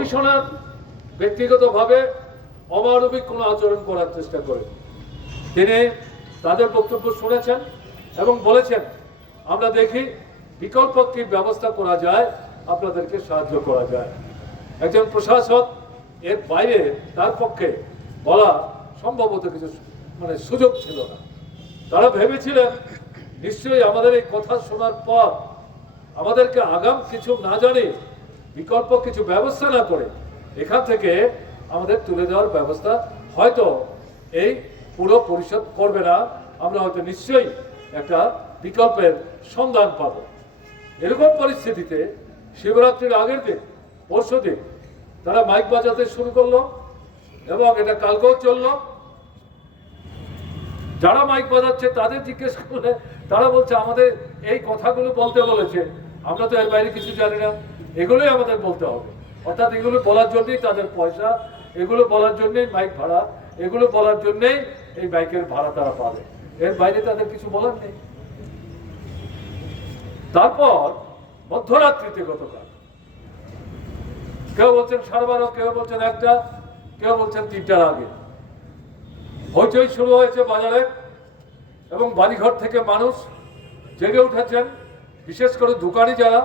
Commissioner ব্যক্তিগতভাবে অমানবিক কোনো আচরণ করার চেষ্টা করেন। তিনি তাদের বক্তব্য শুনেছেন এবং বলেছেন আমরা দেখি বিকল্প কি ব্যবস্থা করা যায়, আপনাদেরকে সাহায্য করা যায়। একজন প্রশাসক এর বাইরে তার পক্ষে বলা সম্ভবত কিছু সুযোগ ছিল না। তারা ভেবেছিলেন নিশ্চয়ই আমাদের এই কথা শোনার পর আমাদেরকে আগাম কিছু না জানি, বিকল্প কিছু ব্যবস্থা না করে এখান থেকে আমাদের তুলে দেওয়ার ব্যবস্থা হয়তো এই পুরো পরিষদ করবে না, আমরা হয়তো নিশ্চয়ই একটা বিকল্পের সন্ধান পাব। এরকম পরিস্থিতিতে শিবরাত্রির আগের দিন পরশুদিন তারা মাইক বাজাতে শুরু করলো এবং এটা কালকেও চললো। যারা মাইক বাজাচ্ছে তাদের জিজ্ঞেস করলে তারা বলছে আমাদের এই কথাগুলো বলতে বলেছে, আমরা তো এর বাইরে কিছু জানি না, এগুলোই আমাদের বলতে হবে। অর্থাৎ এগুলো বলার জন্যই তাদের পয়সা, এগুলো বলার জন্যই মাইক ভাড়া, এগুলো বলার জন্যই এই মাইকের ভাড়া তারা পাবে, এর বাইরে তাদের কিছু বলার নেই। তারপর মধ্যরাত্রিতে গতকাল কেউ বলছেন 12:30, কেউ বলছেন 1টা, কেউ বলছেন 3টার আগে হইচই শুরু হয়েছে বাজারে এবং বাড়িঘর থেকে মানুষ জেগে উঠেছেন। বিশেষ করে দোকানি যারা,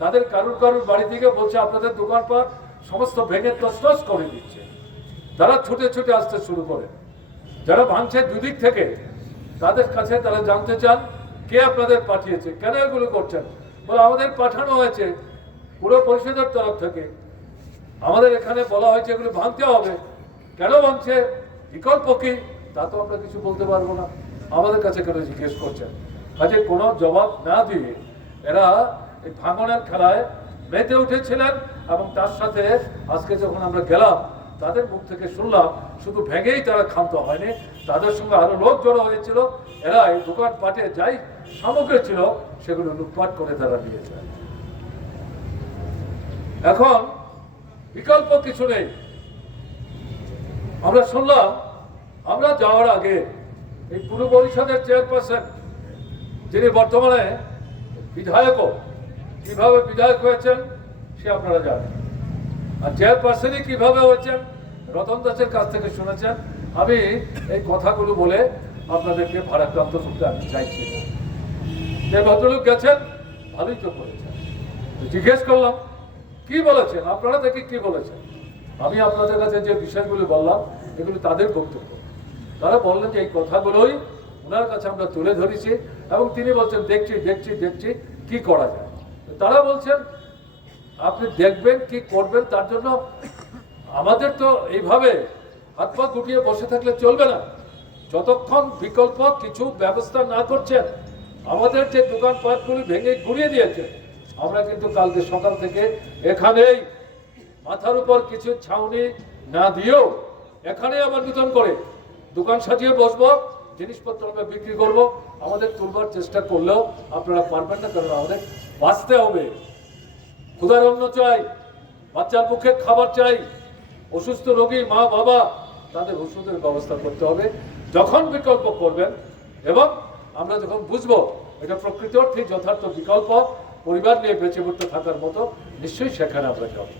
তাদের কারুর বাড়ি থেকে বলছে আপনাদের দোকানপাট সমস্ত ভেঙে তছনছ করে দিচ্ছে। তারা ছুটে ছুটে আসতে শুরু করে। যারা ভাঙছে দুদিক থেকে, তাদের কাছে তারা জানতে চান কে আপনাদের পাঠিয়েছে, কেন এগুলো করছেন। বলে আমাদের পাঠানো হয়েছে পুরো পরিষদের তরফ থেকে, আমাদের এখানে বলা হয়েছে এগুলো ভাঙতে হবে। কেন ভাঙছে, বিকল্প কি, তা তো আমরা কিছু বলতে পারবো না, আমাদের কাছে কেন জিজ্ঞেস করছেন। কাজে কোনো জবাব না দিয়ে এরা এই ভাঙনের খেলায় মেতে উঠেছিলেন। এবং তার সাথে আজকে যখন আমরা গেলাম তাদের মুখ থেকে শুনলাম শুধু ভেঙেই তারা ক্ষান্ত হয়নি, তাদের সঙ্গে আরো লোক জড়ো হয়েছিল। এরা এই দোকানপাটে যাই সামগ্রী ছিল সেগুলো লুটপাট করে তারা নিয়েছে। এখন বিকল্প কিছু নেই। আমরা শুনলাম আমরা যাওয়ার আগে এই পুরো পরিষদের চেয়ারপারসন, যিনি বর্তমানে বিধায়কও, কিভাবে বিধায়ক হয়েছেন সে আপনারা জানেন, আর চেয়ারপারসনই কিভাবে হয়েছেন রতন দাসের কাছ থেকে শুনেছেন। আমি এই কথাগুলো বলে আপনাদেরকে ভারাক্রান্ত করতে আমি চাইছি না। যে ভদ্রলোক গেছেন ভালোই তো করেছেন। জিজ্ঞেস করলাম কি বলেছেন আপনারা, দেখি কি বলেছেন। আমি আপনাদের কাছে যে বিষয়গুলো বললাম এগুলো তাদের বক্তব্য। তারা বললেন যে এই কথাগুলোই ওনার কাছে আমরা তুলে ধরেছি এবং তিনি বলছেন দেখছি দেখছি দেখছি কি করা যায়। তারা বলছেন আপনি দেখবেন কি করবেন, তার জন্য আমাদের তো এইভাবে হাত পা গুটিয়ে বসে থাকলে চলবে না। যতক্ষণ বিকল্প কিছু ব্যবস্থা না করছেন, আমাদের যে দোকানপাটগুলি ভেঙে গুড়িয়ে দিয়েছে, আমরা কিন্তু কালকে সকাল থেকে এখানেই মাথার উপর কিছু ছাউনি না দিয়েও এখানে আবার নতুন করে দোকান সাজিয়ে বসবো, জিনিসপত্র আমরা বিক্রি করবো। আমাদের তুলবার চেষ্টা করলেও আপনারা পারবেন না, কারণ আমাদের বাঁচতে হবে। ক্ষুধার অন্ন চাই, বাচ্চার মুখে খাবার চাই, অসুস্থ রোগী মা বাবা তাদের ওষুধের ব্যবস্থা করতে হবে। যখন বিকল্প করবেন এবং আমরা যখন বুঝবো এটা প্রকৃত অর্থে যথার্থ বিকল্প, পরিবার নিয়ে বেঁচে পড়তে থাকার মতো, নিশ্চয়ই সেখানে আমরা যাবো।